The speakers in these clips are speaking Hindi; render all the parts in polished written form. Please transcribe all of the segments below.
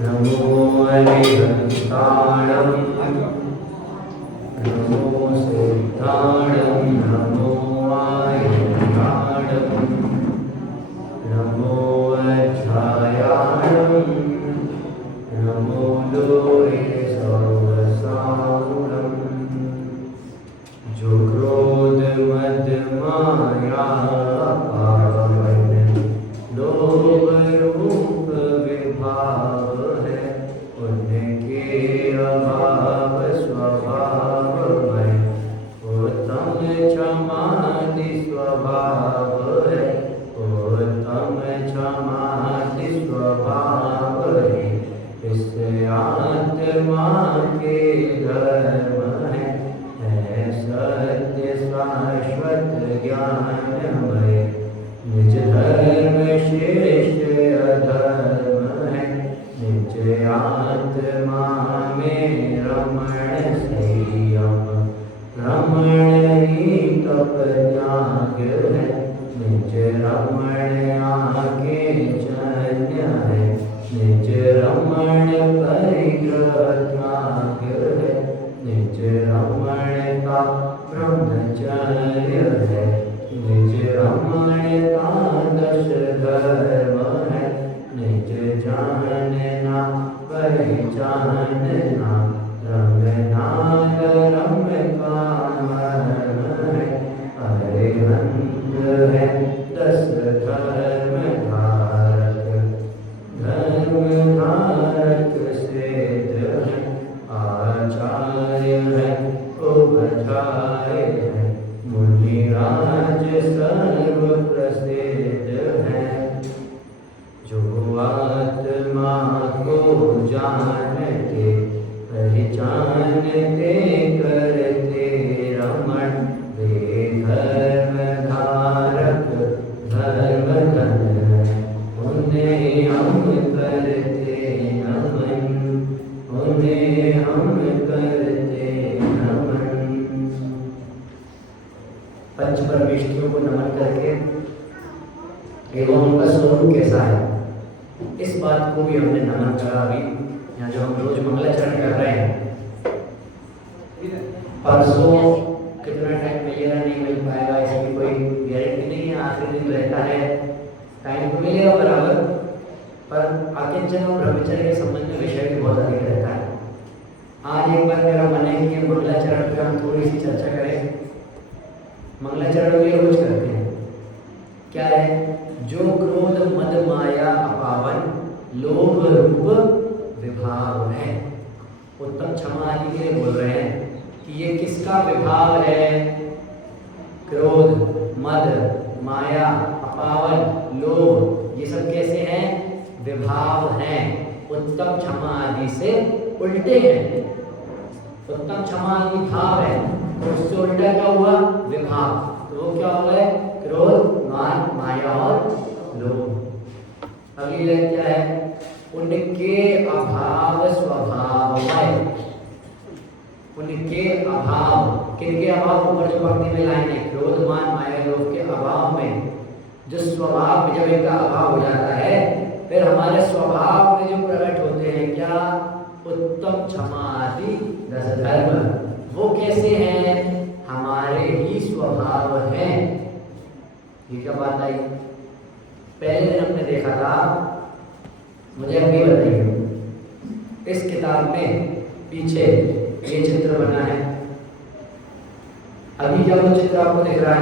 नमो अरिहन्ताणं नमो सिद्धाणं नमो आयताणं नमो अध्यायाणं नमो लोहे सहस्राणं जो क्रोध मद माया पावन लोभ रूप विभाव है उनके अभाव स्वभाव में उत्तम क्षमादि स्वभाव है उत्तम क्षमादि स्वभाव है इस आत्मा के धर्म है सत्य शाश्वत ज्ञानमय निज धर्म श्रेष्ठ अधर्म है निज आत्मा में रमण संयम रमण ही तप त्याग है निज रमण आगे जन्य है निज रमण परिग्रह त्याग है निज रमण का ब्रह्मचर्य है निज रमण का दश धर्म है निज जानना पहचानना रमनाद रम का मर्म है अरिहंत है दस धर्म धारक सिद्ध है आचार्य है उपाध्याय है मुनिराज सर्व प्रसिद्ध है जो आत्मा को जानते पहचानते करते रमण वे धर्म धारक धर्म धन उन्हें हम करते नमन उन्हें हम करते नमन। पंच परमेश्वरों को नमन करके एवं उनका स्वरूप कैसा है इस बात को भी हमने नमन करा। अभी यहाँ जो हम रोज मंगलाचरण कर रहे हैं परसों कितना टाइम मिलेगा नहीं मिल पाएगा इसकी कोई गारंटी नहीं है। आखिरी दिन रहता है टाइम तो मिलेगा बराबर पर आकिंचन और ब्रह्मचर्य के संबंध में विषय भी बहुत अधिक रहता है। आज एक बार मेरा मन है कि मंगलाचरण पर हम थोड़ी सी चर्चा करें। मंगलाचरण भी रोज करते हैं क्या है जो क्रोध मद माया अपावन लोभ रूप विभाव है। उत्तम क्षमा आदि के लिए बोल रहे हैं कि ये किसका विभाव है। क्रोध मद माया अपावन लोभ ये सब कैसे हैं विभाव हैं उत्तम क्षमा आदि से उल्टे हैं। उत्तम क्षमा आदि भाव है तो उससे उल्टा क्या हुआ विभाव। तो वो क्या हुआ है क्रोध मान माया और लोभ। अगली लाइन क्या है उनके अभाव स्वभाव है। उनके अभाव किनके अभाव ऊपर जो पंक्ति में लाइन है क्रोध मान माया लोभ के अभाव में जो स्वभाव में जब इनका अभाव हो जाता है फिर हमारे स्वभाव में जो प्रकट होते हैं क्या उत्तम क्षमा आदि दस धर्म वो कैसे हैं हमारे ही स्वभाव हैं। ये क्या बात आई पहले दिन हमने देखा था मुझे अभी बताइए इस किताब में पीछे ये चित्र बना है अभी क्या वो चित्र आपको दिख रहा है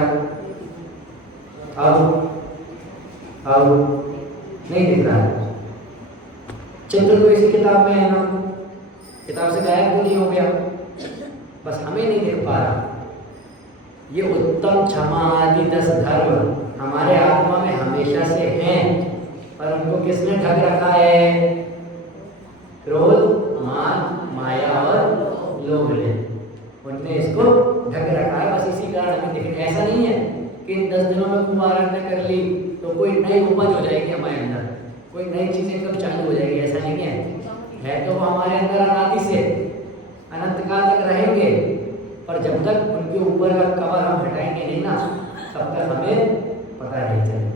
अब नहीं दिख रहा है चित्र तो इसी किताब में है ना किताब से गायब तो नहीं हो गया बस हमें नहीं दिख पा रहा। ये उत्तम क्षमा आदि दस धर्म हमारे आत्मा में हमेशा से हैं पर उनको किसने ढक रखा है क्रोध मान माया और लोभ ने उनने इसको ढक रखा है। बस इसी कारण हमें दिख ऐसा नहीं है कि 10 दिनों में खूब आराधना कर ली तो कोई नई उपज हो जाएगी हमारे अंदर कोई नई चीजें कब चालू हो जाएगी ऐसा नहीं है तो वो हमारे अंदर अनादि से अनंत काल तक रहेंगे पर जब तक उनके ऊपर का कवर हम हटाएंगे नहीं ना तब तक हमें पता नहीं चलेगा।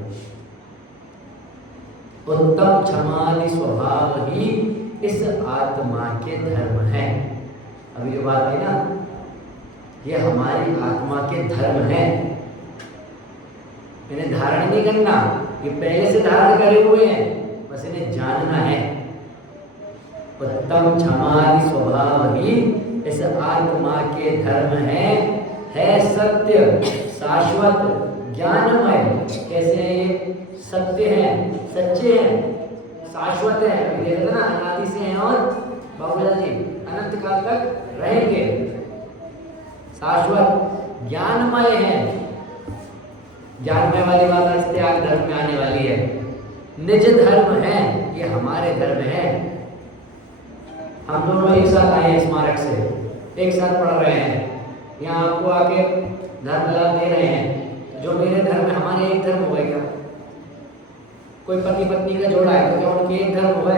उत्तम क्षमादि स्वभाव ही इस आत्मा के धर्म है। अभी जो बात है ना, ये हमारी आत्मा के धर्म है। इन्हें धारण नहीं करना, ये पहले से धारण करे हुए हैं, बस इन्हें जानना है। उत्तम क्षमादि स्वभाव ही इस आत्मा के धर्म है सत्य, शाश्वत, ज्ञानमय। कैसे है ये? सत्य है, सच्चे हैं, शाश्वत है। अभी देखा था ना, अनादि से हैं और बाबूलाल जी अनंत काल तक रहेंगे। शाश्वत, ज्ञानमय है। ज्ञानमय वाली बात आज त्याग धर्म में आने वाली है। निज धर्म है, ये हमारे धर्म है। हम दोनों एक साथ आए हैं स्मारक से, एक साथ पढ़ रहे हैं, यहाँ आपको आके धर्म लाभ दे रहे हैं। जो मेरे धर्म है, हमारे एक धर्म हुए क्या? कोई पति पत्नी का जोड़ा है तो क्या उनके एक धर्म हुए?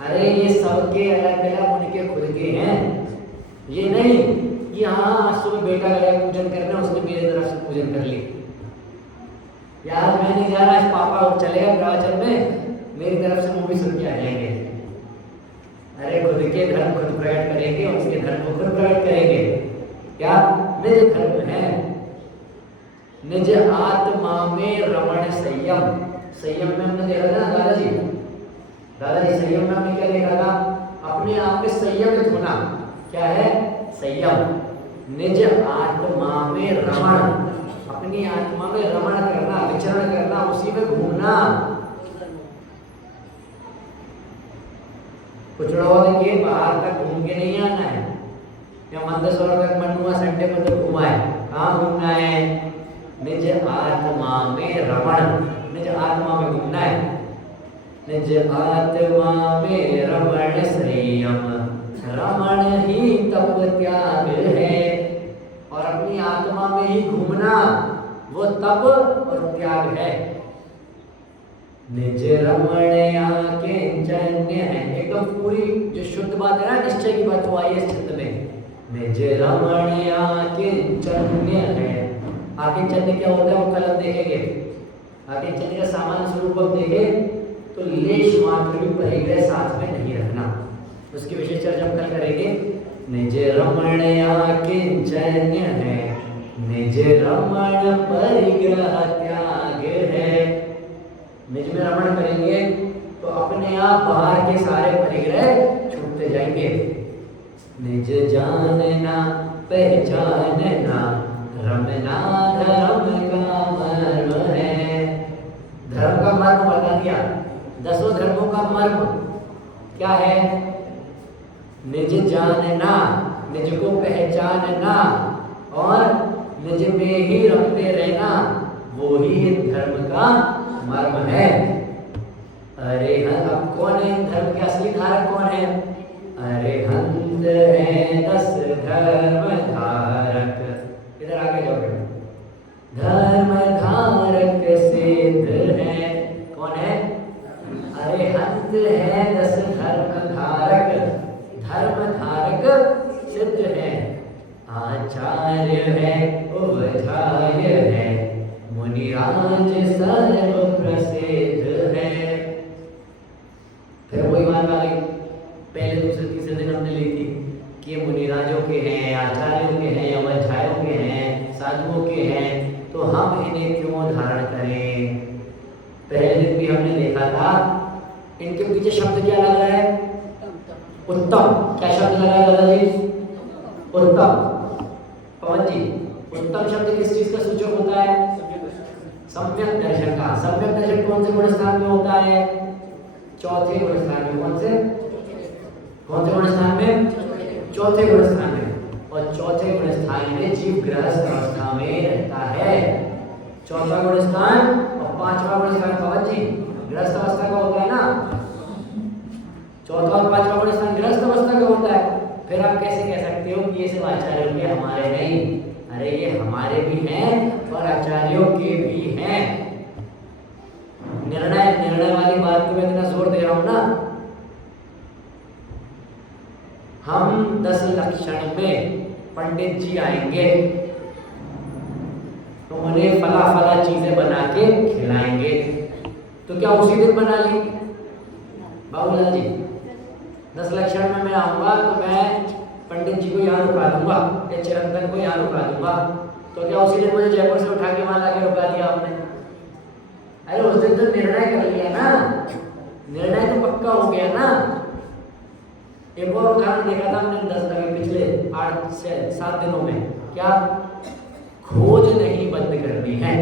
अरे ये सबके अलग अलग उनके खुद के हैं। ये नहीं कि हाँ सुबह बेटा गया पूजन करना, उसने मेरे तरफ से पूजन कर ली। यार मैं नहीं जा रहा, पापा चलेगा प्रवचन में, मेरी तरफ से मूवी सुन के आ जाएंगे। अरे खुद के धर्म खुद प्रकट करेंगे, उसके धर्म को खुद प्रकट करेंगे। क्या? निज धर्म है। निज आत्मा में रमण संयम। संयम में हमने देखा था ना दादाजी संयम में हमने क्या देखा था? अपने आप में संयमित होना। क्या है? संयम। निज आत्मा में रमण, अपनी आत्मा में रमण करना, विचरण करना, उसी में घूमना। कुचड़ौद के बाहर तक घूम के नहीं आना है, या मंदसौर तक मनुआ संडे पर तो घूमा है। कहाँ घूमना है? निज आत्मा में रमण, निज आत्मा में घूमना है। निज आत्मा में रमण संयम, रमण ही तप त्याग है। और अपनी आत्मा में ही घूमना वो तप और त्याग है। निज रमणया किंचन्य है, एकदम पूरी जो शुद्ध बात है ना, निश्चय की बात, वो आई है छंद में। निज रमणया किंचन्य है। आकिंचन्य क्या होता है वो कल हम देखेंगे। आकिंचन्य का सामान्य स्वरूप हम देखें तो लेश मात्र भी परिग्रह साथ में नहीं रखना, उसकी विशेष चर्चा हम कल करेंगे। निज रमणया किंचन्य है, निज रमण परिग्रह त्याग है। निज में रमण करेंगे तो अपने आप बाहर के सारे परिग्रह छूटते जाएंगे। निज जानना पहचानना, रमना धर्म का मर्म है। धर्म का मर्म बता दिया। 10 धर्मों का मर्म क्या है? निज जानना, निज को पहचानना और निज में ही रखते रहना, वो ही धर्म का मर्म है। अरे अब कौन है धर्म के असली धारक? कौन है? अरे हंत है 10 धर्म धारक। इधर आगे जाओ बेटा। धर्म धारक सिद्ध है। कौन है? अरे हंत है 10 धर्म धारक, धर्म धारक सिद्ध है। आचार्य है, उपाध्याय है, मुनिराज सर्व प्रसिद्ध है। फिर वही बात आ गई, पहले दूसरे तीसरे दिन हमने लिखी कि ये मुनिराजों के हैं, आचार्यों के हैं, अवध्यायों के हैं, साधुओं के हैं, तो हम इन्हें क्यों धारण करें? पहले दिन भी हमने देखा था इनके पीछे शब्द क्या लग रहा है? उत्तम। क्या शब्द लगा है दादाजी? उत्तम। पवन जी, उत्तम शब्द किस चीज का सूचक होता है? सम्यक दर्शन का। सम्यक दर्शन कौन से गुण स्थान में होता है? चौथे गुण स्थान में। कौन से गुण स्थान में? चौथे गुण स्थान में। और चौथे गुण स्थान में जीव गृहस्थ अवस्था में रहता है। चौथा गुण स्थान और 5वां गुण स्थान पवन जी गृहस्थ अवस्था का होता है ना। चौथा और 5वां गुण स्थान गृहस्थ अवस्था का होता है। फिर आप कैसे कह सकते हो कि ये सिर्फ आचार्यों के हमारे नहीं? अरे ये हमारे भी हैं और आचार्यों के भी हैं। निर्णय वाली बात को मैं इतना जोर दे रहा हूं ना। हम 10 लक्षण में पंडित जी आएंगे तो उन्हें फला चीजें बना के खिलाएंगे, तो क्या उसी दिन बना ली? बाबूलाल जी 10 लक्षण में मैं आऊँगा तो मैं पंडित जी को यहाँ रुका दूंगा या चिरंतन को यहाँ रुका दूंगा, तो क्या उसी दिन मुझे जयपुर से उठा के वहाँ लाके रुका दिया आपने? अरे उस दिन तो निर्णय कर लिया ना, निर्णय तो पक्का हो गया ना। एक और उदाहरण देखा था हमने 10 पिछले 8 से 7 दिनों में, क्या खोज नहीं बंद करनी है।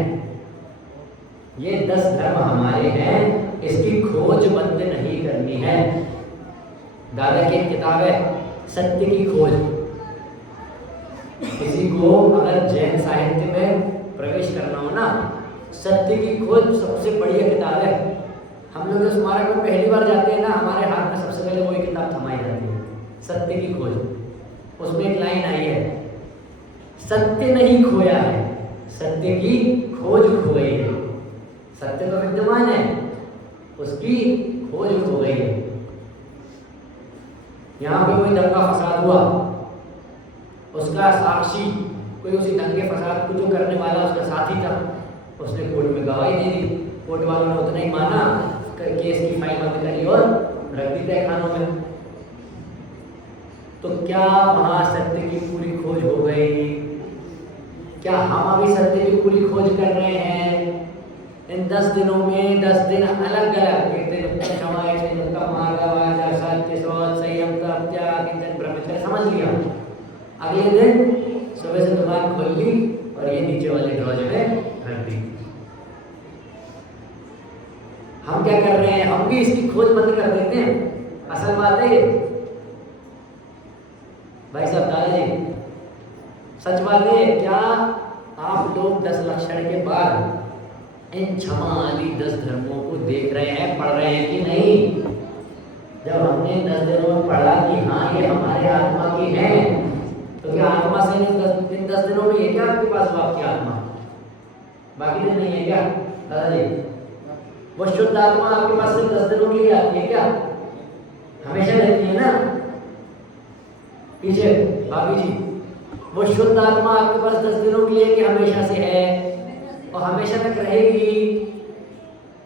ये 10 धर्म हमारे हैं, इसकी खोज बंद नहीं करनी है। दादा की एक किताब है सत्य की खोज। किसी को अगर जैन साहित्य में प्रवेश करना हो ना, सत्य की खोज सबसे बढ़िया किताब है। हम लोग जो स्मारक में पहली बार जाते हैं ना, हमारे हाथ में सबसे पहले वही किताब थमाई जाती है, सत्य की खोज। उसमें एक लाइन आई है, सत्य नहीं खोया है, सत्य की खोज खो गई है। सत्य तो विद्यमान है, उसकी खोज खो गई है। यहाँ पे कोई दंगा फसाद हुआ, उसका साक्षी कोई उसी दंगे फसाद को जो करने वाला उसका साथी था, उसने कोर्ट में गवाही दे दी। कोर्ट वालों ने उतना ही माना, केस की फाइल बंद करी और रख दी तहखानों में। तो क्या वहां सत्य की पूरी खोज हो गई? क्या हम अभी सत्य की पूरी खोज कर रहे हैं? इन 10 दिनों में 10 दिन अलग अलग, एक दिन उत्तम क्षमा, एक दिन उत्तम मार्ग, सत्य, शौच, संयम, तप, त्याग, किंचन ब्रह्मचर्य, समझ लिया। अगले दिन सुबह से दुकान खोल ली और ये नीचे वाले ड्रॉज में रख दी। हम क्या कर रहे हैं? हम भी इसकी खोज बंद कर देते हैं। असल बात है ये भाई साहब, दादाजी सच बात है। क्या आप लोग 10 लक्षण के बाद इन क्षमा आदि 10 धर्मों को देख रहे हैं, पढ़ रहे हैं कि नहीं? जब हमने 10 दिनों में पढ़ा कि हाँ ये हमारे आत्मा की है, तो क्या आत्मा से इन 10 दिनों में ये क्या आपके पास वो आपकी आत्मा बाकी दिन नहीं है क्या दादाजी? वो शुद्ध आत्मा आपके पास सिर्फ 10 दिनों के लिए आती है क्या? हमेशा रहती है ना? पीछे भाभी जी, वो शुद्ध आत्मा आपके पास 10 दिनों के लिए कि हमेशा से है और हमेशा तक रहेगी?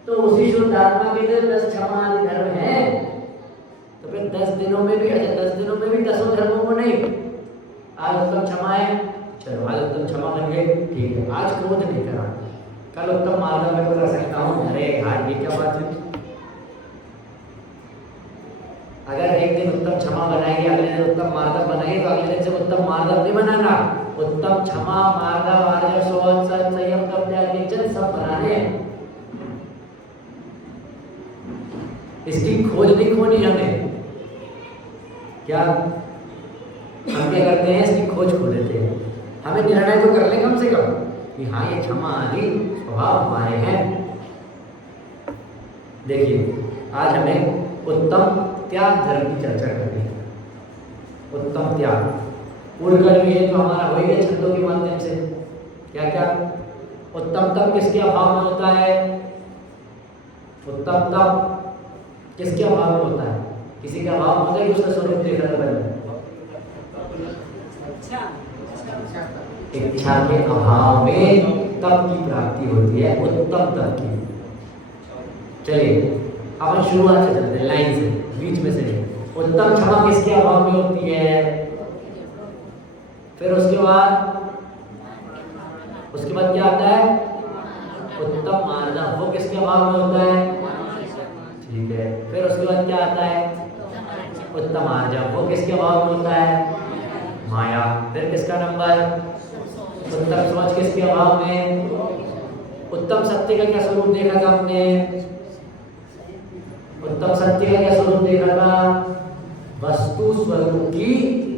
तो उसी शुद्ध आत्मा के लिए 10 क्षमा आदि धर्म है। तो फिर 10 दिनों में भी, अच्छा 10 दिनों में भी 10 धर्मों को नहीं, आज उत्तम क्षमा है, चलो आज उत्तम क्षमा बन गए, ठीक है। आज क्रोध नहीं करा, कल उत्तम मार्ग में कर सकता हूँ। अरे यार ये क्या बात है? अगर एक दिन उत्तम क्षमा बनाएंगे, अगले दिन उत्तम मार्ग बनाएंगे, तो अगले दिन से उत्तम मार्ग नहीं बनाना, उत्तम क्षमा, मार्ग, शौच, सत, संयम, तप, त्याग, किंचन सब बनाने हैं। इसकी खोज नहीं खोनी हमें। क्या हम क्या करते हैं? इसकी खोज खो देते हैं। हमें निर्णय तो कर ले कम से कम कि हाँ ये क्षमा आदि स्वभाव हमारे हैं। देखिए आज हमें उत्तम त्याग धर्म की चर्चा करनी है। उत्तम त्याग पूर्ण कर भी है तो हमारा हो गया छंदों के माध्यम से। क्या क्या उत्तम तप किसके अभाव में होता है? उत्तम तप किसके अभाव में होता है? किसी के अभाव में होता है कि उसका स्वरूप देखा था पहले? इच्छा के अभाव में तप की प्राप्ति होती है, उत्तम तप की। चलिए अब शुरुआत से चलते हैं, लाइन से, बीच में से। उत्तम क्षमा किसके अभाव में होती है? फिर उसके बाद क्या आता है? उत्तम मार्ग, वो किसके अभाव में होता है? ठीक है। फिर उसके बाद क्या आता है? उत्तम आर्जव, वो किसके अभाव में होता है? माया। फिर किसका नंबर? उत्तम सोच किसके अभाव में? उत्तम सत्य का क्या स्वरूप देखा था हमने? उत्तम सत्य का क्या स्वरूप देखा था? वस्तु स्वरूप की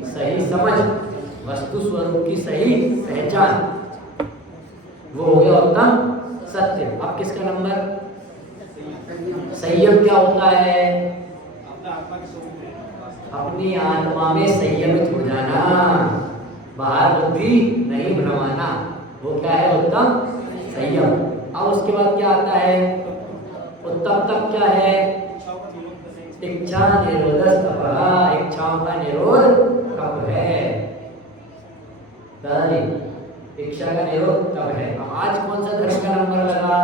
सही समझ, वस्तु स्वरूप की सही पहचान, वो हो गया उत्तम सत्य। अब किसका नंबर? संयम क्या होता है? अपनी आत्मा में संयमित हो जाना, बाहर बुद्धि नहीं बनवाना, वो क्या है? उत्तम संयम। अब उसके बाद क्या आता है? उत्तम तप क्या है? इच्छा निरोध तप, इच्छाओं का निरोध तप है। दादाजी इच्छा का निरोध तप है। अब आज कौन सा धर्म का नंबर लगा?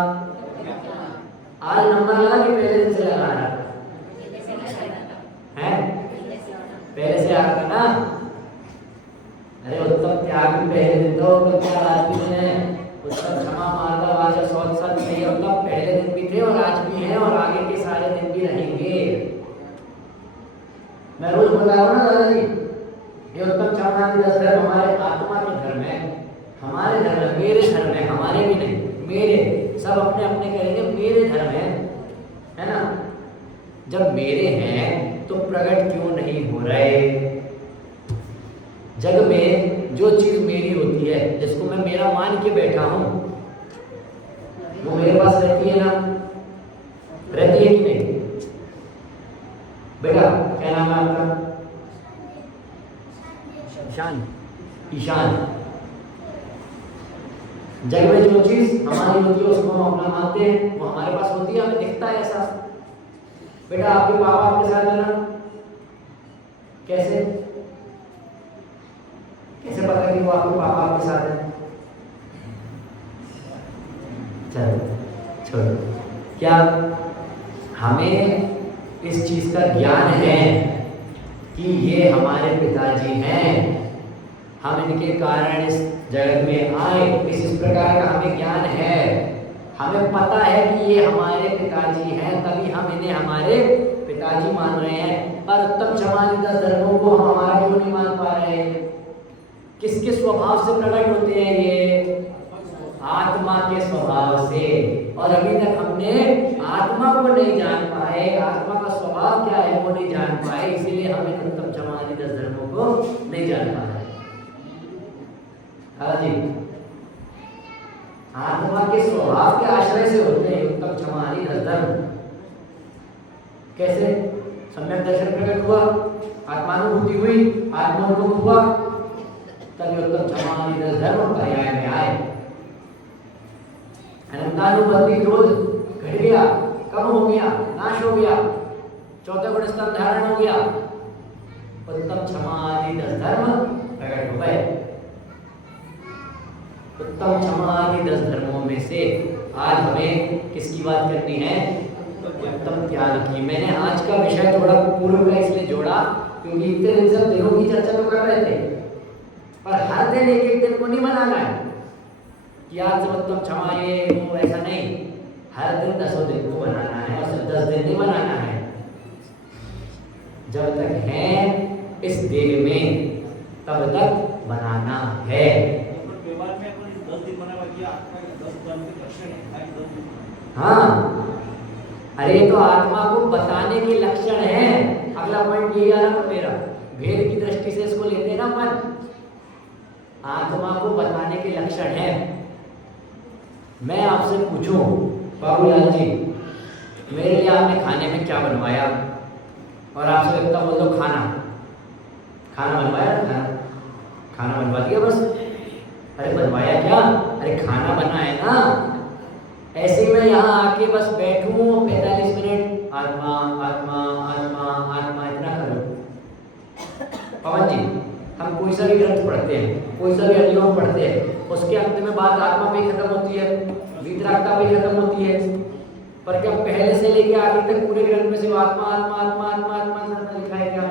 आज नंबर लगा कि पहले दिन से लगा रहा? ना। अरे उत्तम त्याग भी पहले दिन तो उत्तम त्याग आज भी दिन है, उत्तम क्षमा मार्गा वाचा सौत सत नहीं, उत्तम पहले दिन भी थे और आज भी हैं और आगे के सारे दिन भी रहेंगे। मैं रोज बता रहा हूँ ना दादाजी, ये उत्तम क्षमा 10 धर्म हमारे आत्मा के धर्म है, हमारे धर्म है, मेरे धर्म है, हमारे भी नहीं, मेरे, सब अपने अपने करेंगे, मेरे धर्म है ना। जब मेरे हैं तो प्रकट क्यों नहीं हो रहे? जग में जो चीज मेरी होती है, जिसको मैं मेरा मान के बैठा हूं, वो मेरे पास रहती है ना, रहती है कि नहीं? बेटा क्या नाम है आपका? ईशान। ईशान। जग में जो चीज हमारी होती है उसको हम अपना मानते हैं, वो हमारे पास होती है, हमें दिखता है ऐसा। बेटा आपके पापा आपके साथ है ना? कैसे कैसे पता कि वो आपके पापा आपके साथ है? चलो छोड़ो। क्या हमें इस चीज का ज्ञान है कि ये हमारे पिताजी हैं, हम इनके कारण इस जगत में आए, इस प्रकार का हमें ज्ञान है, हमें पता है कि ये हमारे पिताजी हैं, तभी हम इन्हें हमारे पिताजी मान रहे हैं। पर उत्तम क्षमा 10 धर्मों को हम हमारा क्यों नहीं मान पा रहे हैं? किसके स्वभाव से प्रकट होते हैं ये? आत्मा के स्वभाव से। और अभी तक हमने आत्मा को नहीं जान पाए, आत्मा का स्वभाव क्या है वो नहीं जान पाए, इसीलिए हम इन उत्तम क्षमा 10 धर्मों को नहीं जान पा रहे। हाँ जी, आत्मा के स्वभाव के आश्रय से होते हैं उत्तम क्षमा 10 धर्म। कैसे? सम्यक दर्शन प्रकट हुआ, आत्मानुभूति हुई, आत्मानुभव हुआ, तभी उत्तम क्षमा 10 धर्म पर्याय में आए। अनंतानुभूति क्रोध घट गया, कम हो गया, नाश हो गया, चौथा गुण स्तंभ धारण हो गया, उत्तम क्षमा 10 धर्म प्रकट हो गए। उत्तम क्षमा 10 धर्मों में से आज हमें किसकी बात करनी है? उत्तम त्याग की। मैंने आज का विषय थोड़ा पूर्व का इसलिए जोड़ा क्योंकि इतने दिन सब दिनों की चर्चा तो कर रहे थे, पर हर दिन एक एक दिन को नहीं बनाना है कि आज जब उत्तम क्षमा ये वो, ऐसा नहीं, हर दिन 10 दिन को बनाना है और सिर्फ 10 दिन नहीं बनाना है। जब तक है इस देह में तब तक बनाना है। हाँ, अरे तो आत्मा को बताने के लक्षण है। अगला पॉइंट ये आ रहा था मेरा, भेद की दृष्टि से इसको लेते हैं ना अपन, आत्मा को बताने के लक्षण है। मैं आपसे पूछूं बाबूलाल जी, मेरे लिए आपने खाने में क्या बनवाया? और आपसे लगता बोल दो खाना, खाना बनवाया ना? खाना बनवा दिया बस। अरे बनवाया क्या? अरे खाना बना है ना। ऐसे ही मैं यहाँ आके बस बैठूं 45 मिनट आत्मा आत्मा आत्मा आत्मा इतना करूं। पवन जी, हम कोई सा भी ग्रंथ पढ़ते हैं, कोई सा भी अनुलोम पढ़ते हैं, उसके अंत में बात आत्मा पे खत्म होती है, वितरागता पे खत्म होती है, पर क्या पहले से लेके आखिर तक पूरे ग्रंथ में सिर्फ आत्मा आत्मा आत्मा आत्मा आत्मा लिखा है क्या?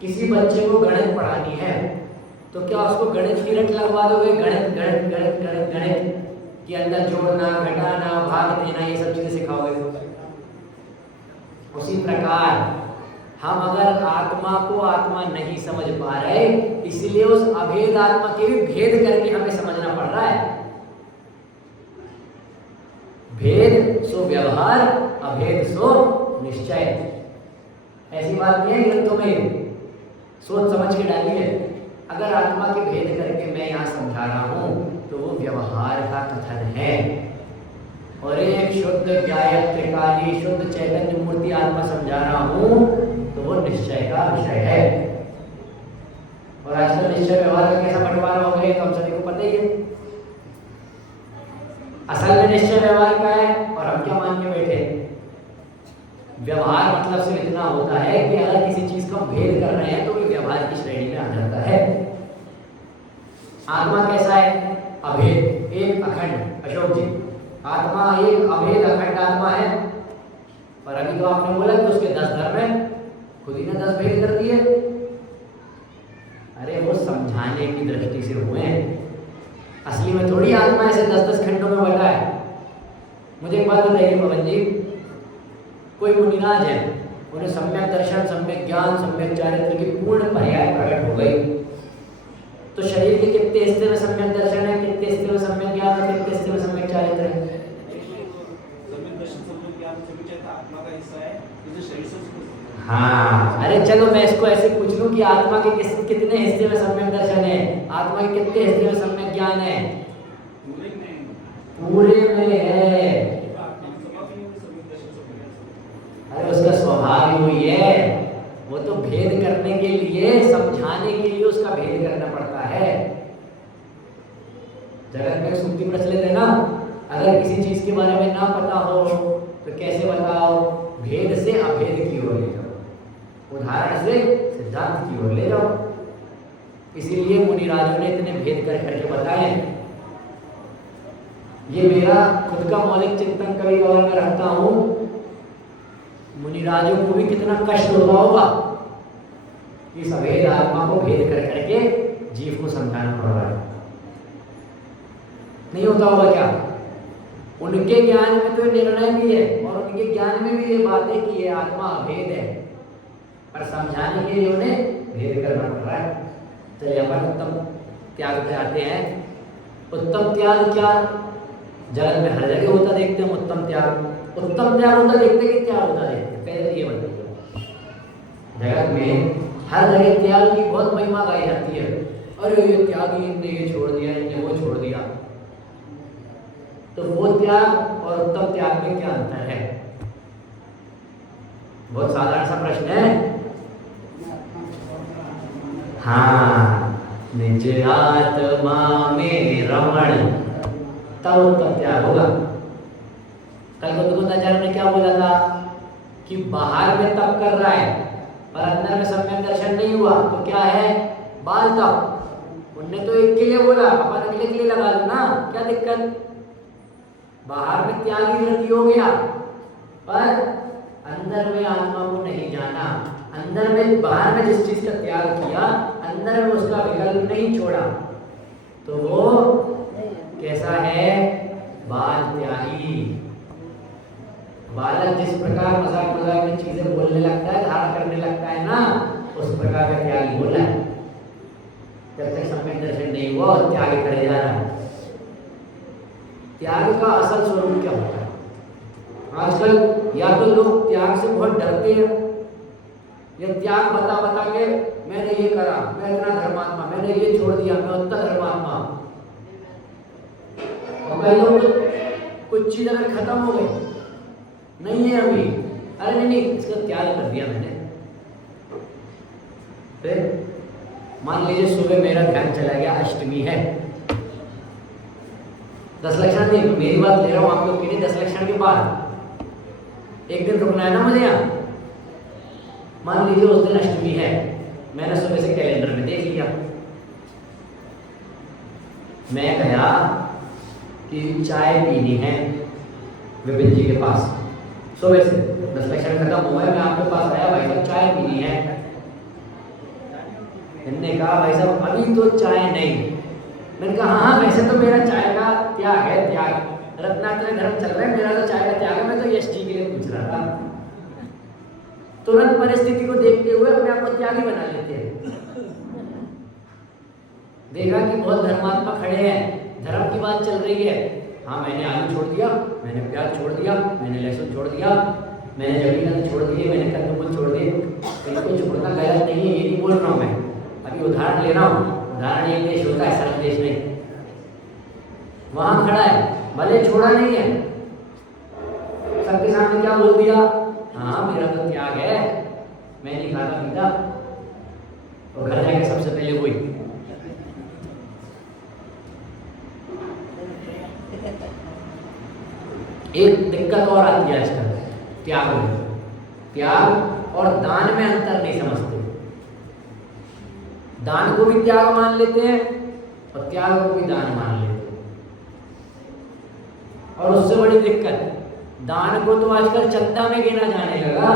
किसी बच्चे को गणित पढ़ानी है तो क्या उसको गणित की रट लगवा दोगे? गणित गणित गणित गणित गणित के अंदर जोड़ना, घटाना, भाग देना, ये सब चीजें सिखाओगे? उसी प्रकार हम अगर आत्मा को आत्मा नहीं समझ पा रहे, इसलिए उस अभेद आत्मा के भी भेद करके हमें समझना पड़ रहा है। भेद सो व्यवहार, अभेद सो निश्चय। ऐसी बात नहीं है ग्रंथों में, सोच समझ के डालिए। अगर आत्मा के भेद करके मैं यहाँ समझा रहा हूँ तो वो व्यवहार का कथन है, और एक शुद्ध गायत्री काली शुद्ध चैतन्य मूर्ति आत्मा समझा रहा हूँ तो वो निश्चय का विषय है। और आजकल निश्चय व्यवहार का कैसा बंटवारा हो गया तो हम सभी को पता ही है। असल में निश्चय व्यवहार का है और हम क्या मान के बैठे? व्यवहार मतलब सिर्फ इतना होता है कि अगर किसी चीज का भेद कर रहे हैं तो वो व्यवहार की श्रेणी में आ जाता है। आत्मा कैसा है? अभेद, एक अखंड। अशोक जी, आत्मा एक अभेद अखंड आत्मा है, पर अभी तो आपने बोला कि उसके 10 धर्म है, खुद ही ने 10 भेद कर दिए। अरे वो समझाने की दृष्टि से हुए, असली में थोड़ी आत्मा ऐसे 10-10 खंडों में बटा है। मुझे एक बात बताइए पवन जी, कोई मुनिराज है, उन्हें सम्यक दर्शन, सम्यक ज्ञान, सम्यक चारित्र की पूर्ण पर्याय प्रकट हो गई, तो शरीर के कितने हिस्से में सम्यक दर्शन है, कितने हिस्से में सम्यक ज्ञान है, कितने हिस्से में सम्यक चारित्र है? हाँ, अरे चलो मैं इसको ऐसे पूछ लूं कि आत्मा के कितने हिस्से में सम्यक दर्शन है, आत्मा के कितने हिस्से में सम्यक ज्ञान है? पूरे में है। अरे उसका स्वभाव ही वही है, वो तो भेद करने के लिए, समझाने के लिए उसका भेद करना पड़ता है। जगत में सूक्ति प्रचलित है ना, अगर किसी चीज के बारे में ना पता हो तो कैसे बताओ, भेद से अभेद की ओर ले जाओ, उदाहरण से सिद्धांत की ओर ले जाओ। इसीलिए मुनिराजों ने इतने भेद कर करके बताए। ये मेरा खुद का मौलिक चिंतन कभी कभार मैं रखता हूँ, मुनिराजों को भी कितना कष्ट होता होगा इस अभेद आत्मा को भेद कर करके जीव को समझाना पड़ रहा है। नहीं होता होगा क्या? उनके ज्ञान में तो निर्णय भी है और उनके ज्ञान में भी ये बात है कि ये आत्मा अभेद है, पर समझाने के लिए उन्हें भेद करना पड़ रहा है। चलिए अपन उत्तम त्याग पे आते हैं। उत्तम त्याग क्या जगत में हर जगह होता देखते हैं? उत्तम त्याग, उत्तम त्याग होता देखते कि क्या होता देखते? पहले तो ये बताइए, जगत में हर जगह त्याग की बहुत महिमा गाई जाती है। अरे ये त्यागी, इनने ये छोड़ दिया, इनने वो छोड़ दिया। तो वो त्याग और उत्तम त्याग में क्या अंतर है? बहुत साधारण सा प्रश्न है। हाँ, निज आत्मा में रमण, तब उत्तम त्याग होगा। कल बुद्धगुप्ताचार्य ने क्या बोला था कि बाहर में तप कर रहा है पर अंदर में सम्यक दर्शन नहीं हुआ, तो क्या है? बाल तप। उनने तो एक के लिए बोला, अपन अगले के लिए लगा लो ना, क्या दिक्कत? बाहर में त्यागी वृत्ति हो गया पर अंदर में आत्मा को नहीं जाना, अंदर में, बाहर में जिस चीज का त्याग किया अंदर में उसका विकल्प नहीं छोड़ा, तो वो कैसा है? बाल त्यागी। बालक जिस प्रकार मजाक मजाक में चीजें बोलने लगता है, धारण करने लगता है ना, उस प्रकार का त्यागी बोला है। जब तक सम्यक दर्शन नहीं हुआ और त्याग करे जा रहा है। त्याग का असल स्वरूप क्या होता है? आजकल या तो लोग त्याग से बहुत डरते हैं, या त्याग बता बता के मैंने ये करा, मैं इतना धर्मात्मा, मैंने ये छोड़ दिया, मैं उतना धर्मात्मा। और कई लोग तो कुछ चीज अगर खत्म हो गई, नहीं है अभी, अरे नहीं, इसका त्याग कर दिया मैंने। फिर मान लीजिए सुबह मेरा ध्यान चला गया, अष्टमी है, 10 लक्षण नहीं, मेरी बात ले रहा हूँ आप लोग के लिए। 10 लक्षण के बाद एक दिन रुकना है ना मुझे यहाँ। मान लीजिए उस दिन अष्टमी है, मैंने सुबह से कैलेंडर में देख लिया, मैं गया कि चाय पीनी है विपिन जी के पास। सुबह से 10 लक्षण खत्म हुआ है, मैं आपके पास आया, भाई साहब चाय पीनी है। इन्होंने कहा भाई साहब अभी तो चाय नहीं। मैंने कहा हाँ, वैसे तो मेरा चाय का त्याग है, त्याग रत्नात्रय धर्म चल रहा है, मेरा तो चाय का त्याग है, मैं तो यश जी के लिए पूछ रहा था। तुरंत परिस्थिति को देखते हुए अपने आप को त्यागी बना लेते हैं। देखा कि बहुत धर्मात्मा खड़े हैं, धर्म की बात चल रही है, हाँ मैंने आलू छोड़ दिया, मैंने प्याज छोड़ दिया, मैंने लहसुन छोड़ दिया, मैंने जमीन छोड़ दिए, मैंने कद्दूकस छोड़ दिए। इनको छोड़ना गलत नहीं है, ये नहीं बोल रहा हूँ मैं, अभी उदाहरण ले रहा हूँ। उदाहरण एक देश होता है, सर्व देश नहीं। वहां खड़ा है, भले छोड़ा नहीं है, सबके सामने क्या बोल दिया? हाँ मेरा तो त्याग है, मैं नहीं खाता पीता। और घर जाके सबसे पहले वही एक दिक्कत और आती है आजकल त्याग में। त्याग और दान में अंतर नहीं समझते। दान को भी त्याग मान लेते हैं और त्याग को भी दान मान लेते हैं। और उससे बड़ी दिक्कत, दान को तो आजकल चंदा में गिना जाने लगा।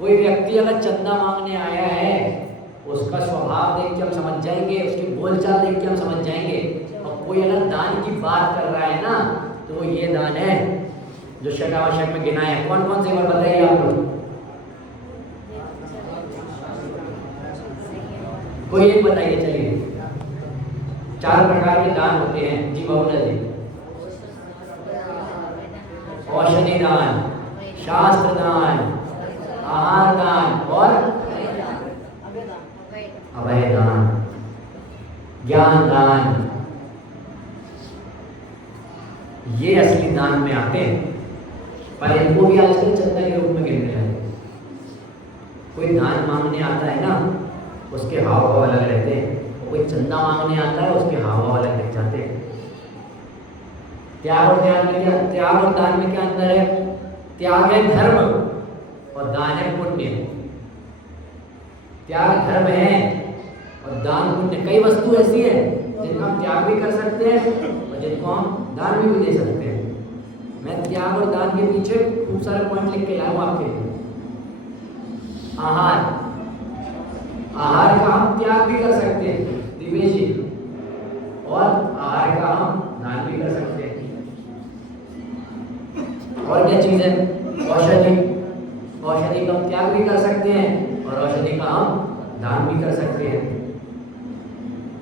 कोई व्यक्ति अगर चंदा मांगने आया है, उसका स्वभाव देख के हम समझ जाएंगे, उसकी बोलचाल देख के हम समझ जाएंगे। और कोई अगर दान की बात कर रहा है ना, तो वो ये दान है जो षडावशक में गिना है। कौन कौन से बार बताइए आप लोग? कोई एक बताइए, चलिए। 4 प्रकार के दान होते हैं जी, बाबूलाल जी। औषधि दान, शास्त्र दान, आहार दान और अभय दान, ज्ञान दान। ये असली दान में आते हैं, पर इनको भी आजकल चंदा के रूप में गिनने लगे। कोई दान मांगने आता है ना, उसके हाव भाव अलग रहते हैं। कोई चंदा मांगने आता है, उसके हाव भाव अलग लग जाते हैं। त्याग और दान में क्या अंतर है? त्याग है धर्म और दान है पुण्य। त्याग धर्म है और दान पुण्य। कई वस्तु ऐसी है जिनका हम त्याग भी कर सकते हैं और जिनको हम दान भी दे सकते हैं। मैं त्याग और दान के पीछे खूब सारे पॉइंट लिख के लाया हूं आपके लिए। आहार का हम त्याग भी कर सकते हैं दिवेश जी, और आहार का हम दान भी कर सकते हैं। और क्या चीज है? औषधि का हम त्याग भी कर सकते हैं और औषधि का हम दान भी कर सकते हैं।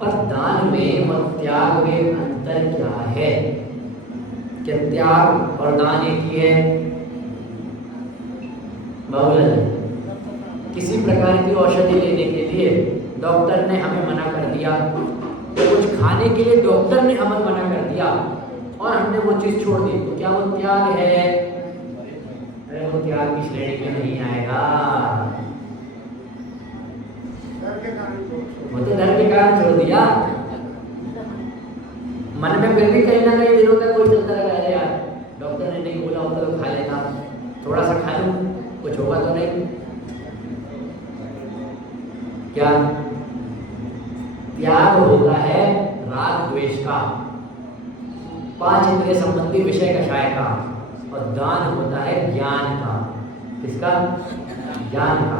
और दान में और त्याग में अंतर क्या है? क्या त्याग और दान एक ही है? बाबूलाल, किसी प्रकार की औषधि लेने के लिए डॉक्टर ने हमें मना कर दिया, तो कुछ खाने के लिए डॉक्टर ने हमें मना कर दिया और हमने वो चीज छोड़ दी, तो क्या वो त्याग है? अरे वो त्याग की श्रेणी में नहीं आएगा। वो तो डर के कारण छोड़ दिया। मन में फिर भी कहीं ना कहीं दिनों तक कोई चलता रहा है, यार डॉक्टर ने नहीं बोला होता तो खा लेता, थोड़ा सा खा लूं, कुछ होगा तो नहीं। क्या त्याग होता है? राग द्वेष का, 5 इंद्रिय संबंधी विषय कषाय का। और दान होता है ज्ञान का। किसका? ज्ञान का।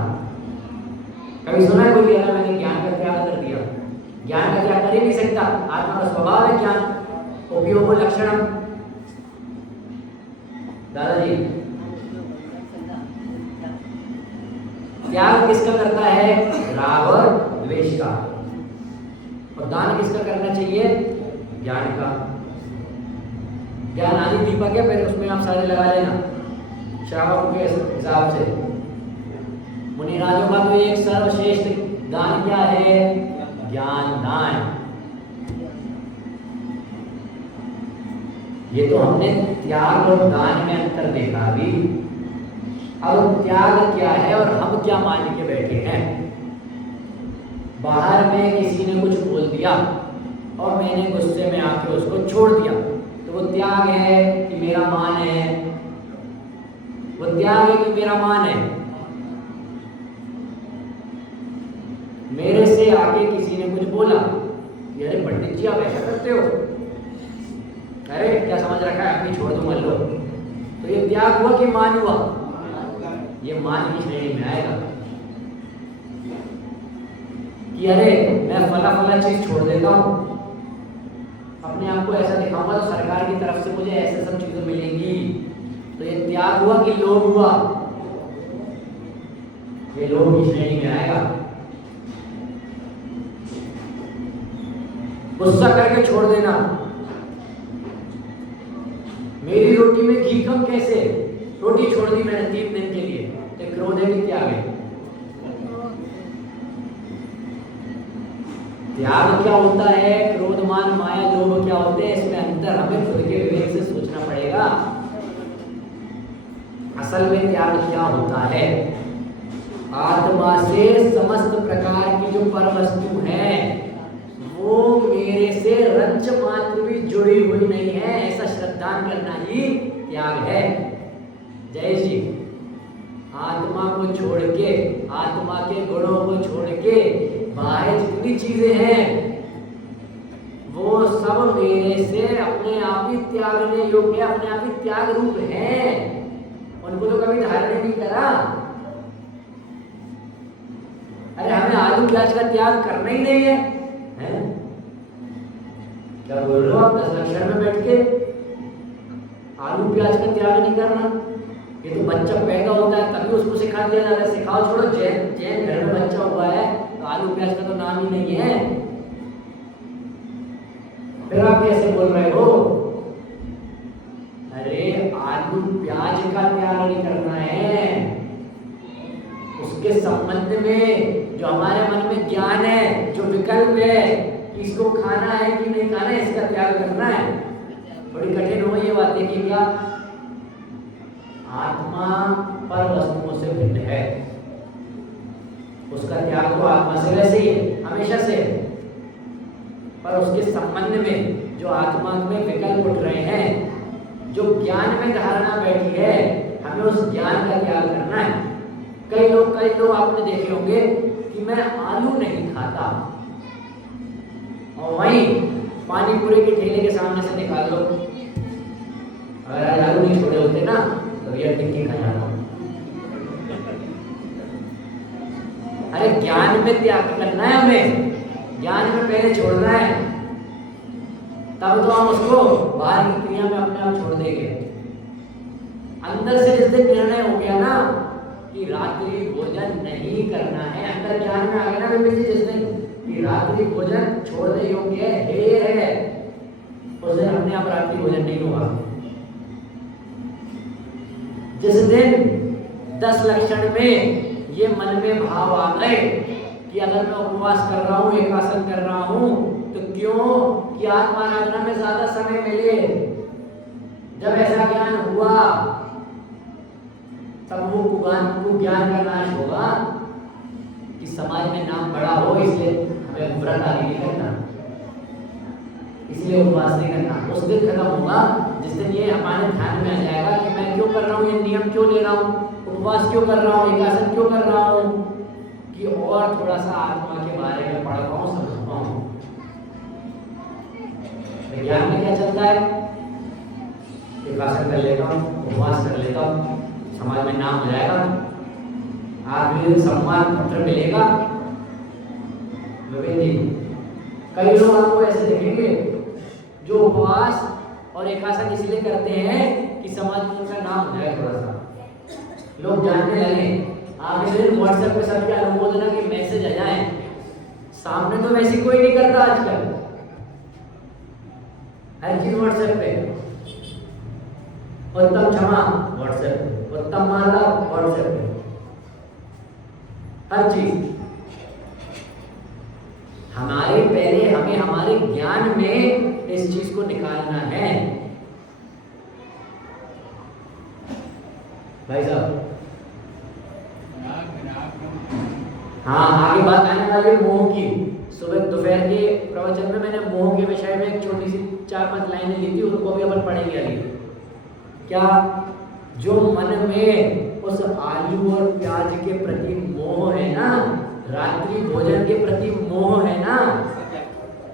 कभी सुना है कोई कहना मैंने ज्ञान का त्याग कर दिया? ज्ञान का त्याग कर ही नहीं सकता। आत्मा का स्वभाव है ज्ञान, उपयोग लक्षणम। दादाजी, त्याग किसका करता है? राग और द्वेष का। और दान किसका करना चाहिए? ज्ञान का। ज्ञान आदि दीपक है, फिर उसमें आप सारे लगा लेना श्रावकों के हिसाब से। मुनिराजों का तो एक सर्वश्रेष्ठ दान क्या है? ज्ञान दान। ये तो हमने त्याग और दान में अंतर देखा अभी। अब त्याग क्या है और हम क्या मान के बैठे हैं? बाहर में किसी ने कुछ बोल दिया और मैंने गुस्से में आके उसको छोड़ दिया, तो वो त्याग है कि मेरा मान है? वो त्याग है कि मेरा मान है? मेरे से आके किसी ने कुछ बोला, अरे पंडित जी आप ऐसा करते हो, अरे क्या समझ रखा है, अपनी छोड़ दो मान लो, तो ये त्याग हुआ कि मान हुआ? ये मान की श्रेणी में आएगा कि अरे मैं फला फला चीज छोड़ देता हूं, अपने आप को ऐसा दिखाऊंगा तो सरकार की तरफ से मुझे ऐसे सब चीजें मिलेंगी, तो ये त्याग हुआ कि लोभ हुआ? ये लोभ की श्रेणी में आएगा। गुस्सा करके छोड़ देना, मेरी रोटी में घी कम कैसे, रोटी छोड़ दी मैंने 3 दिन के लिए, तो क्रोध है कि त्याग है? त्याग क्या होता है, क्रोध मान माया लोभ क्या होते हैं, इसमें अंतर हमें खुद के विवेक से सोचना पड़ेगा। असल में त्याग क्या होता है? आत्मा से समस्त प्रकार की जो पर वस्तु है वो मेरे से रंच मात्र भी जुड़ी हुई नहीं है, ऐसा श्रद्धान करना ही त्याग है। जय श्री। आत्मा को छोड़ के, आत्मा के गुणों को छोड़ के बाहर जितनी चीजें हैं वो सब मेरे से अपने आप ही त्यागने योग्य, अपने आप ही त्याग रूप हैं, उनको तो कभी धारण नहीं करा। अरे हमें आलू प्याज का त्याग करना ही नहीं है, हैं? क्या बोल रहे हो आप 10 लक्षण में बैठ के? आलू प्याज का त्याग नहीं करना? ये तो बच्चा पैदा होता है तभी उसको सिखा दिया जाता है। सिखाओ छोड़ो, जैन घर में बच्चा हुआ है तो आलू प्याज का तो नाम ही नहीं है। फिर आप कैसे बोल रहे हो? अरे आलू प्याज का त्याग नहीं करना है, उसके संबंध में जो हमारे मन में ज्ञान है, जो विकल्प है कि इसको खाना है कि नहीं खाना है, इसका त्याग करना है। थोड़ी कठिन हो ये बात। देखिए क्या आत्मा पर वस्तुओं से भिन्न है, उसका त्याग तो आत्मा से वैसे ही है, हमेशा से, पर उसके संबंध में जो आत्मा में विकल्प उठ रहे हैं, जो ज्ञान में धारणा बैठी है, हमें उस ज्ञान का त्याग करना है। कई लोग आपने देखे होंगे कि मैं आलू नहीं खाता, और वहीं पानी पूरी के ठेले के सामने से निकाल लो, अगर आज आलू नहीं छोड़े होते ना तो ये टिक्की खा जाता। अरे ज्ञान में त्याग करना है, हमें ज्ञान में पहले छोड़ना है, तब तो हम उसको बाहर की क्रिया में अपने आप छोड़ देंगे। अंदर से जिस दिन निर्णय हो गया ना कि रात्रि भोजन नहीं करना है, अंदर ज्ञान में आ गया ना जिस दिन कि रात्रि भोजन छोड़ने योग्य है, उस दिन अपने आप रात्रि भोजन नहीं होगा। जिस दिन 10 लक्षण में ये मन में भाव आ गए कि अगर मैं उपवास कर रहा हूँ, एकासन कर रहा हूँ, तो क्यों कि आत्माराधना में ज्यादा समय मिले। जब ऐसा ज्ञान हुआ तब वो ज्ञान का नाश होगा कि समाज में नाम बड़ा हो, इसलिए हमें व्रत आदि नहीं करना, इसलिए उपवास नहीं करना। उस दिन खत्म होगा जिस दिन ये हमारे ध्यान में आ जाएगा कि मैं क्यों कर रहा हूँ, ये नियम क्यों ले रहा हूँ, उपवास क्यों कर रहा हूँ, एकासन क्यों कर रहा हूँ, कि और थोड़ा सा आत्मा के बारे में पढ़ पाऊँ, समझ पाऊँ। विज्ञान में क्या चलता है? एकासन कर लेता हूँ, उपवास कर लेता हूँ, समाज में नाम हो जाएगा, आदमी सम्मान पत्र मिलेगा। कई लोग आपको ऐसे देखेंगे जो उपवास और एकासन इसलिए करते हैं कि समाज में उनका नाम हो जाए, थोड़ा सा लोग जानने लगे। आपने फिर व्हाट्सएप पे सबके अनुमोदना के मैसेज आ जाए, सामने तो वैसे कोई नहीं करता आजकल, हर चीज व्हाट्सएप पे, उत्तम क्षमा व्हाट्सएप पे, उत्तम माला व्हाट्सएप पे, हर चीज। हमें हमारे ज्ञान में इस चीज को निकालना है भाई साहब। हाँ, आगे बात आने वाली है मोह की। सुबह दोपहर के प्रवचन में मैंने मोह के विषय में एक छोटी सी 4-5 लाइनें ली थी, उनको भी अपन पढ़ेंगे अभी। क्या जो मन में उस आलू और प्याज के प्रति मोह है ना, रात्रि भोजन के प्रति मोह है ना,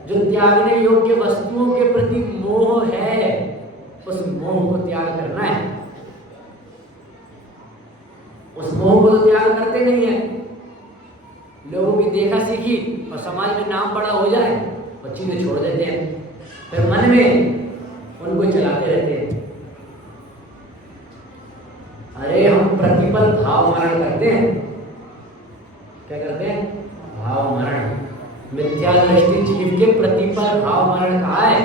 जो त्यागने योग्य वस्तुओं के प्रति मोह है, उस मोह को त्याग करना है। उस मोह को तो त्याग करते नहीं है। लोगों की देखा सीखी और समाज में नाम बड़ा हो जाए और चीजें छोड़ देते हैं, फिर मन में उनको चलाते रहते हैं। अरे हम प्रतिपल भाव मरण करते हैं। क्या करते हैं? भाव मरण। मिथ्या दृष्टि जीव के प्रतिपल भाव मरण कहा है।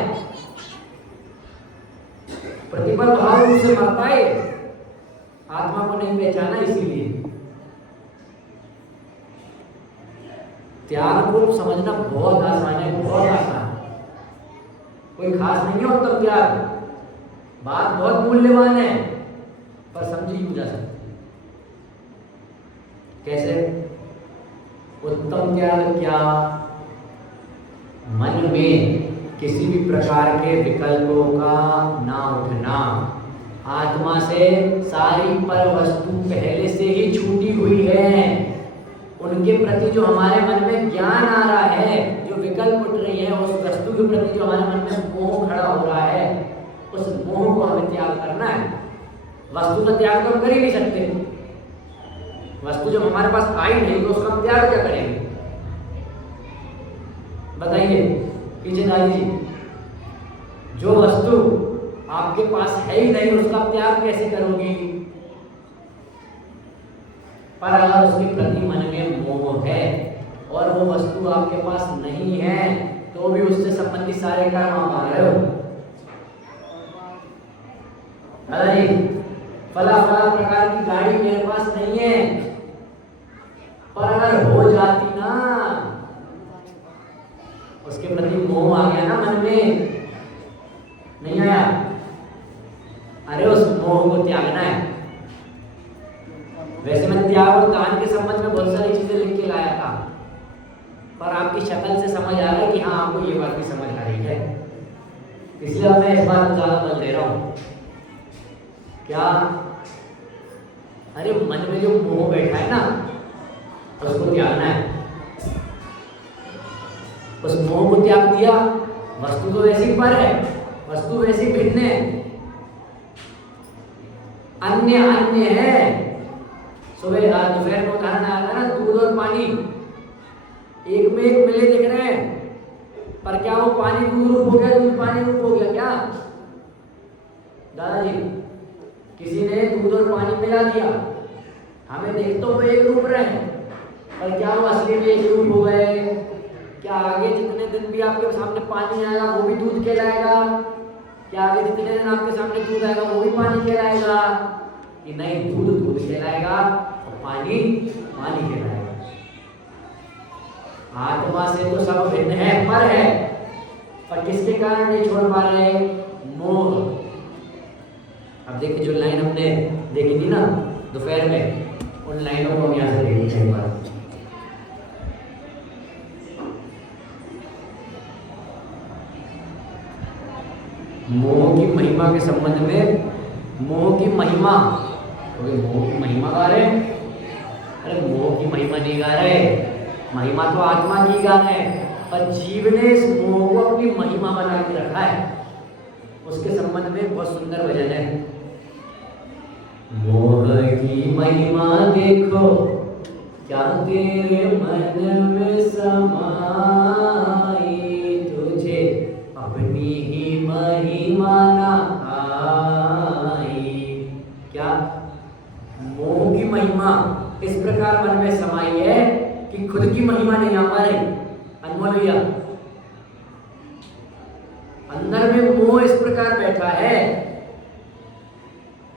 प्रतिपल भाव उनसे मरता है, आत्मा को नहीं पहचाना, इसीलिए त्याग को समझना बहुत आसान है, बहुत आसान, कोई खास नहीं है उत्तम त्याग। बात बहुत मूल्यवान है पर समझी क्यों जा सकती। कैसे? उत्तम त्याग क्या? मन में किसी भी प्रकार के विकल्पों का ना उठना, आत्मा से सारी पर वस्तु पहले से ही छूटी हुई है, उनके प्रति जो हमारे मन में ज्ञान आ रहा है, जो विकल्प उठ रही है, उस वस्तु के प्रति जो हमारे मन में मोह खड़ा हो रहा है, उस मोह को हमें त्याग करना है। वस्तु का त्याग तो हम कर ही नहीं सकते, वस्तु जब हमारे पास आई नहीं तो उसका हम त्याग क्या करेंगे? बताइए पीछे दादी जी, जो वस्तु आपके पास है ही नहीं उसका त्याग कैसे करोगी? पर अगर उसके प्रति मन में मोह है और वो वस्तु आपके पास नहीं है तो भी उससे संबंधित सारे कर्म आप आ रहे हो। अरे फला फला प्रकार की गाड़ी मेरे पास नहीं है, पर अगर हो जाती ना, उसके प्रति मोह आ गया ना मन में, नहीं आया? अरे उस मोह को त्यागना है। वैसे मैं त्याग और दान के संबंध में बहुत सारी चीजें लिख के लाया था, पर आपकी शक्ल से समझ आ रहा है कि हाँ आपको ये बात भी समझ आ रही है, इसलिए मैं इस बात को ज्यादा बल दे रहा हूँ। क्या? अरे मन में जो मोह बैठा है ना उसको त्यागना है। उस मोह को त्याग दिया, वस्तु तो वैसी पर है, वस्तु वैसी भिन्न है, अन्य अन्य है। सुबह दोपहर में उदाहरण आया था ना, दूध और पानी एक में एक मिले दिख रहे हैं, पर क्या वो पानी दूध रूप हो गया, दूध पानी रूप हो गया क्या? दादाजी, किसी ने दूध और पानी मिला दिया, हमें देख तो वो एक रूप रहे हैं, पर क्या वो असली में एक रूप हो गए? क्या आगे जितने दिन भी आपके सामने पानी आएगा वो भी दूध कहलाएगा? क्या आगे जितने दिन आपके सामने दूध आएगा वो भी पानी कहलाएगा? कि नहीं, दूध दूध कहलाएगा और पानी पानी कहलाएगा। आत्मा से तो सब भिन्न है, पर है, पर किसके कारण नहीं छोड़ पा रहे? मोह। अब देखिए जो लाइन हमने देखी थी ना दोपहर में, उन लाइनों को हम यहाँ से देखिए एक बार। मोह की महिमा के संबंध में, मोह की महिमा, मोह की महिमा गा रहे? अरे मोह की महिमा नहीं गा रहे, महिमा तो आत्मा की गा रहे हैं, पर जीव ने इस मोह को अपनी महिमा बना के रखा है। उसके संबंध में बहुत सुंदर भजन है। मोह की महिमा देखो क्या तेरे मन में समाई, तुझे अपनी ही महिमा ना आई। क्या? मोह की महिमा इस प्रकार मन में समाई है कि खुद की महिमा नहीं आ पा रही। अनमोल भैया, अंदर में मोह इस प्रकार बैठा है,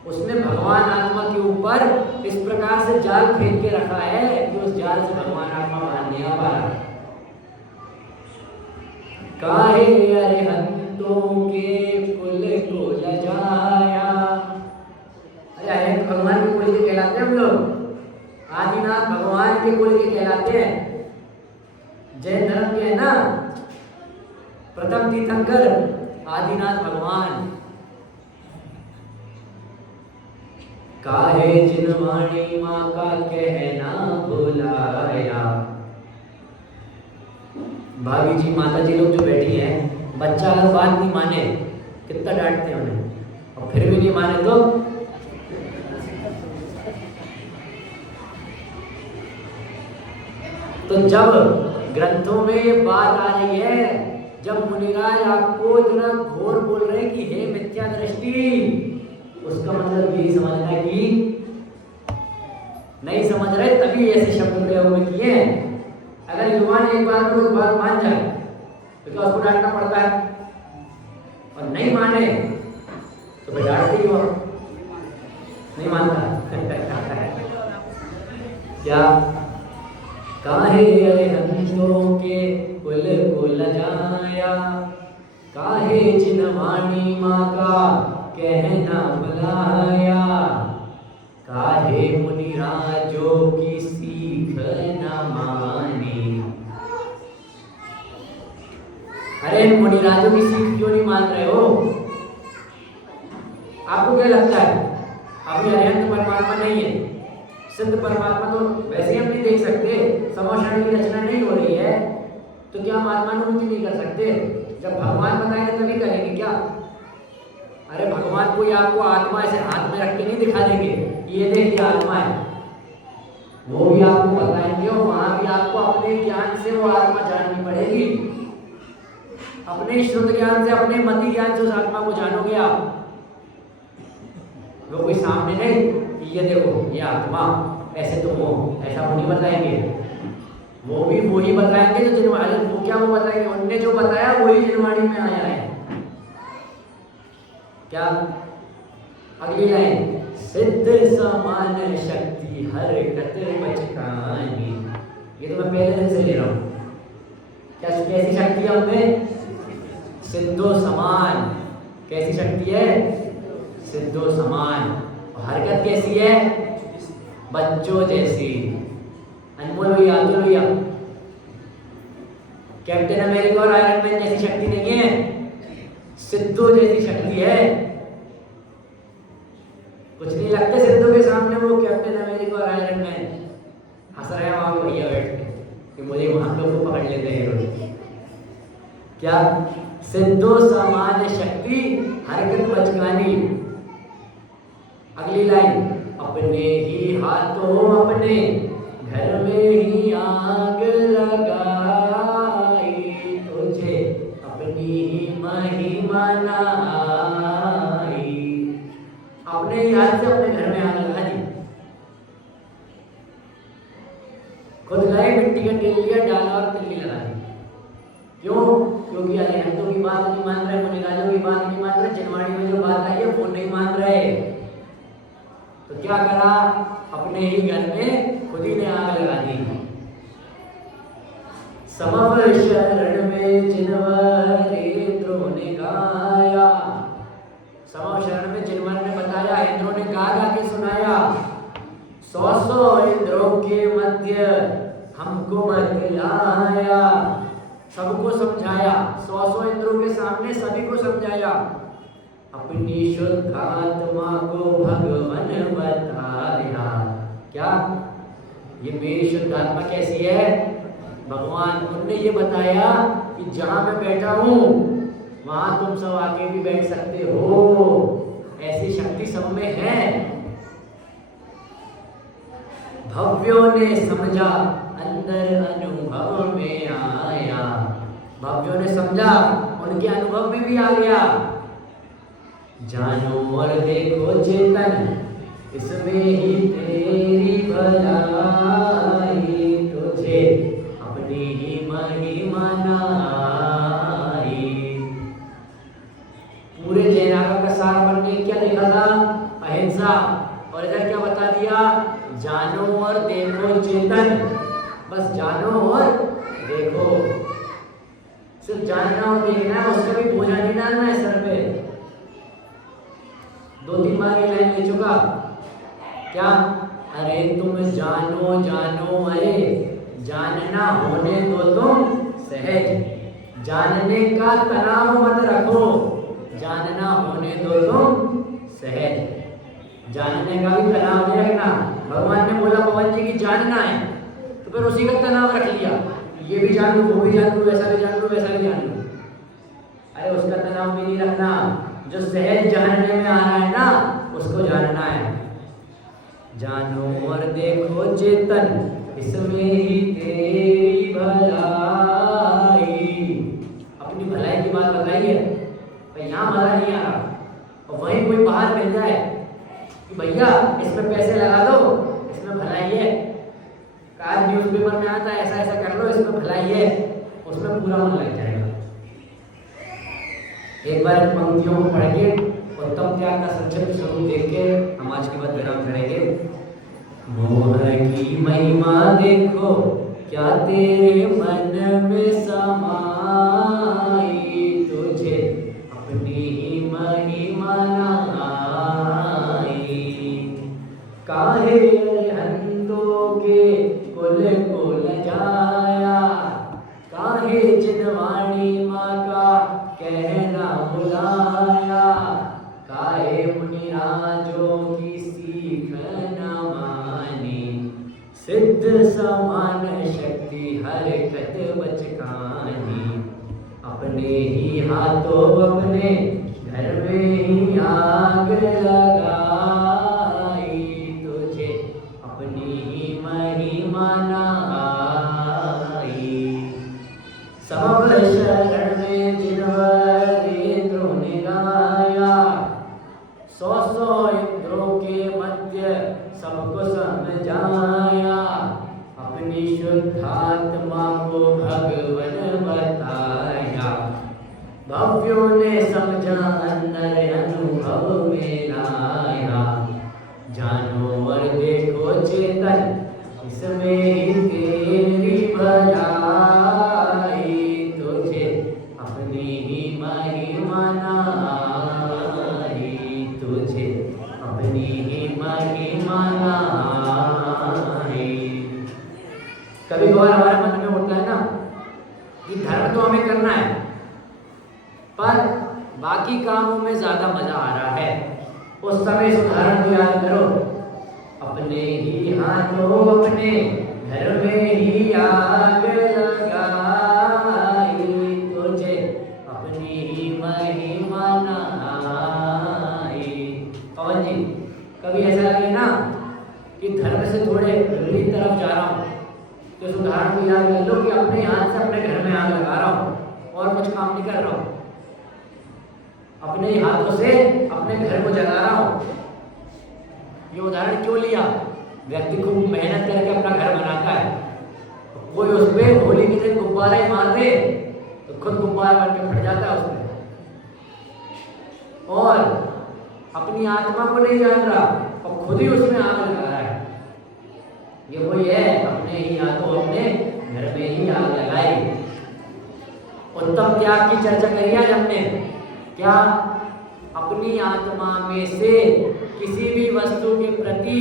उसने भगवान आत्मा के ऊपर इस प्रकार से जाल फेंक के रखा है कि उस जाल से भगवान आत्मा बाहर नहीं आ पा रहा। काहे अरिहंतों के कुल को लजाया। अरे अरिहंत भगवान के कुल के कहलाते हैं हम लोग, आदिनाथ भगवान के कुल के कहलाते हैं। जैन धर्म के है ना प्रथम तीर्थंकर आदिनाथ भगवान। काहे जिनवाणी माँ का कहना भुलाया। भाभी जी, माता जी लोग जो बैठी हैं, बच्चा अगर बात नहीं माने कितना डांटते हैं उन्हें, और फिर भी नहीं माने तो जब ग्रंथों में ये बात आ रही है, जब मुनिराज आपको इतना घोर बोल रहे हैं कि हे मिथ्या दृष्टि, उसका मतलब यही समझना है कि नहीं समझ रहे, तभी ऐसे शब्द प्रयोग किए हैं। अगर युवा ने एक बार को एक बार मान जाए तो उसको डांटना पड़ता है, और नहीं माने तो फिर डांटते ही हो, नहीं मानता। क्या? काहे अरिहंतों के कुल को लजाया, काहे जिनवाणी माँ का कहना भुलाया, काहे मुनिराजों की सीख न मानी। अरे मुनिराजों की सीख क्यों नहीं मान रहे हो? आपको क्या लगता है अभी अरिहंत परमात्मा नहीं है? सिद्ध परमात्मा तो वैसे हम नहीं देख सकते, समोषण की रचना नहीं हो रही है, तो क्या हम आत्मानुभूति नहीं कर सकते? जब भगवान बताएंगे तभी करेंगे क्या? अरे भगवान कोई आपको आत्मा ऐसे हाथ में रख के नहीं दिखा देंगे, ये देखिए आत्मा है। वो भी आपको बताएंगे और वहां भी आपको अपने ज्ञान से वो आत्मा जाननी पड़ेगी। अपने शुद्ध ज्ञान से, अपने मति ज्ञान से उस आत्मा को जानोगे आप। वो कोई सामने नहीं कि ये देखो ये आत्मा ऐसे तुम हो, ऐसा वो नहीं बताएंगे। वो भी वही बताएंगे जो जिनवाणी, वो क्या वो बताएंगे, उनने जो बताया वही जिनवाणी में आया है। क्या अगली लाइन, सिद्ध समान शक्ति हर कत बचकानी। ये तो मैं पहले दिन से ले रहा हूँ। क्या कैसी शक्ति है हमें? सिद्धो समान। कैसी शक्ति है? सिद्धो समान। और हरकत कैसी है? बच्चों जैसी। अनमोल भैया, अतुल भैया, कैप्टन अमेरिका और आयरन मैन जैसी शक्ति नहीं है, सिद्धो जैसी शक्ति है। कुछ नहीं लगते सिद्धू के सामने वो कैप्टन अमेरिका और आयरन मैन। हंस रहे हैं वहां भैया बैठ के कि मुझे वहां लोग को पकड़ लेते हैं। क्या? सिद्धो समान शक्ति हरकत बचकानी। अगली लाइन, अपने ही हाथों अपने घर में ही आग लगाई, तुझे अपनी ही महिमा नाई। अपने ही हाथ से अपने घर में आग लगा दी। खुद गए, मिट्टी का तेल लिया, डाला और तिल्ली लगा दी। क्यों? क्योंकि अरिहंतों की बात नहीं मान रहे, मुनिराजों की बात नहीं मान रहे, जिनवाणी में जो बात आई है वो नहीं मान रहे। तो क्या करा? अपने ही घर में खुद ही ने आग लगा दी। समव शरण में जिनवर इंद्रों ने गाया। समव शरण में जिनवर ने बताया, इंद्रों ने गा गा के सुनाया। 100 इंद्रों के मध्य हमको बतलाया, सबको समझाया। 100 इंद्रों के सामने सभी को समझाया। अपनी शुद्ध आत्मा को भगवान बताया। क्या? ये मेरी शुद्ध आत्मा कैसी है? भगवान उनने ये बताया कि जहां मैं बैठा हूं वहां तुम सब आके भी बैठ सकते हो। ऐसी शक्ति सब में है। भव्यों ने समझा, अंदर अनुभव में आया। भव्यों ने समझा, उनके अनुभव में भी आ गया। जानो और देखो चेतन, इसमें ही तेरी भलाई, तुझे अपनी ही महिमा नाई। पूरे जयनागर का सार बनने क्या देखा था? अहिंसा। और इधर क्या बता दिया? जानो और देखो चेतन। बस जानो और देखो। सिर्फ जानना और देखना है, उसका भी बोझा नहीं डालना है सर पे। 2-3 बार ये लाइन ले चुका। क्या? अरे तुम जानो जानो, अरे जानना होने दो तुम सहज। जानने का तनाव मत रखो, जानना होने दो तुम सहज। जानने का भी तनाव नहीं रखना। भगवान ने बोला पवन जी की जानना है, तो फिर उसी का तनाव रख लिया। ये भी जान लूँ, वो भी जान लूँ, ऐसा भी जान लूँ, वैसा भी जान लूँ। अरे उसका तनाव भी नहीं रखना। जो सहज जानने में आ रहा है ना, उसको जानना है। जानो और देखो चेतन, इसमें ही तेरी भलाई। अपनी भलाई की बात बताई है, पर यहाँ मजा नहीं आ रहा। और वहीं कोई बाहर मिल जाए कि भैया इसमें पैसे लगा दो, इसमें भलाई है, आज न्यूज़पेपर में आता है ऐसा ऐसा कर लो, इसमें भलाई है, उसमें पूरा मन लग जाएगा। एक बार इन पंक्तियों को पढ़ के उत्तम त्याग का संक्षिप्त स्वरूप देख के हम आज के बाद विराम करेंगे। मोह की महिमा देखो क्या तेरे मन में समाई, तुझे अपनी ही महिमा नाई। काहे अरिहंतों के कुल को लजाया, काहे जिनवाणी माँ का कहना बुलाया, काहे मुनिराजों की सीख न मानी। सिद्ध समान शक्ति हरकत बचकानी, अपने ही हाथों अपने घर में ही आग लगाई, तुझे अपनी ही महिमा सौ सौ इंद्रों के मध्य सबको समझाया, अपनी शुद्धात्मा को भगवन बताया। भव्यों ने समझा अंदर अनुभव में लाया, जानो और देखो चेतन इसमें ही तेरी भलाई, तुझे अपनी ही महिमा नाई, तुझे अपनी ही महिमा नाई। कभी कभार हमारे मन में होता है ना कि धर्म तो हमें करना है, पर बाकी कामों में ज्यादा मजा आ रहा है। उस समय इस उदाहरण को याद करो, अपने ही हाथों अपने घर में ही आग लगाई, तुझे अपनी ही महिमा नाई। पवन जी, कभी ऐसा लगे ना कि धर्म से थोड़े विपरीत तरफ जा रहा हूँ, तो इस उदाहरण को याद कर लो कि अपने हाथ से अपने घर में आग लगा रहा हूँ और कुछ काम नहीं कर रहा हूँ, अपने ही हाथों से अपने घर को जला रहा हूँ। ये उदाहरण क्यों लिया? व्यक्ति खूब मेहनत करके अपना घर बनाता है, कोई उस पर होली के दिन गुब्बारे मार दे तो खुद गुब्बारा बन के फट जाता है उसमें, और अपनी आत्मा को नहीं जान रहा और खुद ही उसमें आग लगा रहा है। ये वही है, अपने ही हाथों अपने घर में ही आग लगाई। उत्तम त्याग की चर्चा करी आज हमने। क्या? अपनी आत्मा में से किसी भी वस्तु के प्रति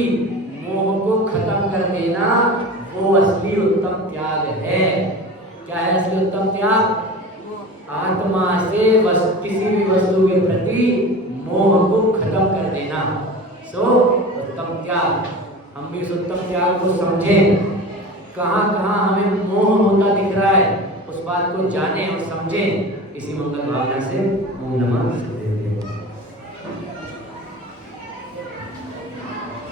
मोह को खत्म कर देना, वो असली उत्तम त्याग है। क्या है असली उत्तम त्याग? आत्मा से किसी भी वस्तु के प्रति मोह को खत्म कर देना, सो उत्तम त्याग। हम भी उस उत्तम त्याग को समझें, कहाँ कहाँ हमें मोह होता दिख रहा है, उस बात को जाने और समझें। इसी मंगल भावना से ओम नमः।